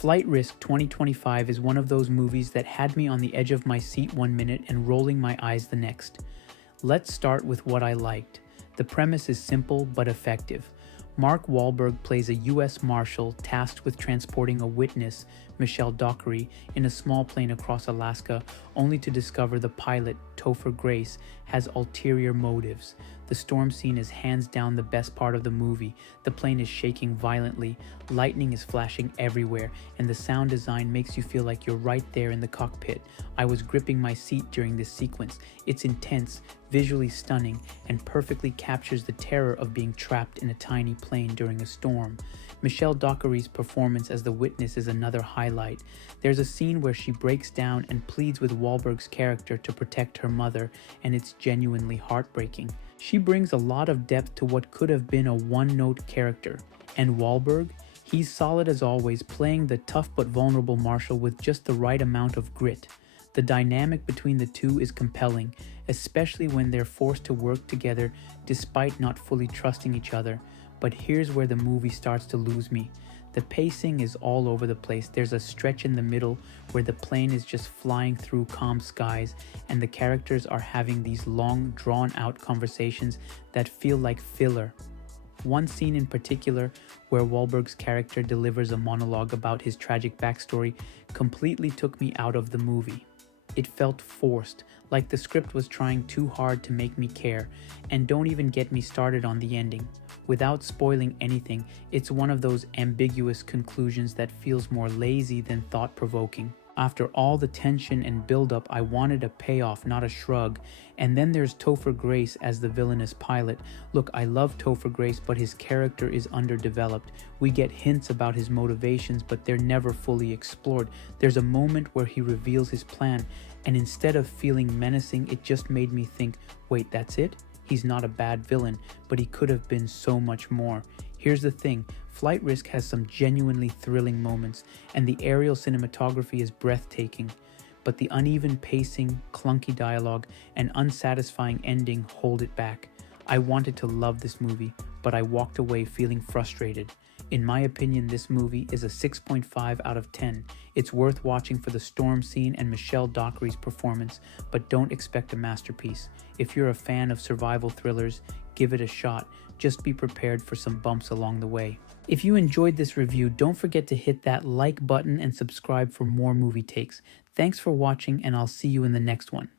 Flight Risk 2025 is one of those movies that had me on the edge of my seat one minute and rolling my eyes the next. Let's start with what I liked. The premise is simple but effective. Mark Wahlberg plays a U.S. Marshal tasked with transporting a witness, Michelle Dockery, in a small plane across Alaska, only to discover the pilot, Topher Grace, has ulterior motives. The storm scene is hands down the best part of the movie. The plane is shaking violently, lightning is flashing everywhere, and the sound design makes you feel like you're right there in the cockpit. I was gripping my seat during this sequence. It's intense, visually stunning, and perfectly captures the terror of being trapped in a tiny plane during a storm. Michelle Dockery's performance as the witness is another highlight. There's a scene where she breaks down and pleads with Wahlberg's character to protect her mother, and it's genuinely heartbreaking. She brings a lot of depth to what could have been a one-note character. And Wahlberg? He's solid as always, playing the tough but vulnerable Marshal with just the right amount of grit. The dynamic between the two is compelling, especially when they're forced to work together despite not fully trusting each other. But here's where the movie starts to lose me. The pacing is all over the place. There's a stretch in the middle where the plane is just flying through calm skies and the characters are having these long, drawn-out conversations that feel like filler. One scene in particular, where Wahlberg's character delivers a monologue about his tragic backstory, completely took me out of the movie. It felt forced, like the script was trying too hard to make me care, and don't even get me started on the ending. Without spoiling anything, it's one of those ambiguous conclusions that feels more lazy than thought-provoking. After all the tension and build-up, I wanted a payoff, not a shrug. And then there's Topher Grace as the villainous pilot. Look, I love Topher Grace, but his character is underdeveloped. We get hints about his motivations, but they're never fully explored. There's a moment where he reveals his plan, and instead of feeling menacing, it just made me think, wait, that's it? He's not a bad villain, but he could have been so much more. Here's the thing, Flight Risk has some genuinely thrilling moments, and the aerial cinematography is breathtaking, but the uneven pacing, clunky dialogue, and unsatisfying ending hold it back. I wanted to love this movie, but I walked away feeling frustrated. In my opinion, this movie is a 6.5 out of 10. It's worth watching for the storm scene and Michelle Dockery's performance, but don't expect a masterpiece. If you're a fan of survival thrillers, give it a shot. Just be prepared for some bumps along the way. If you enjoyed this review, don't forget to hit that like button and subscribe for more movie takes. Thanks for watching, and I'll see you in the next one.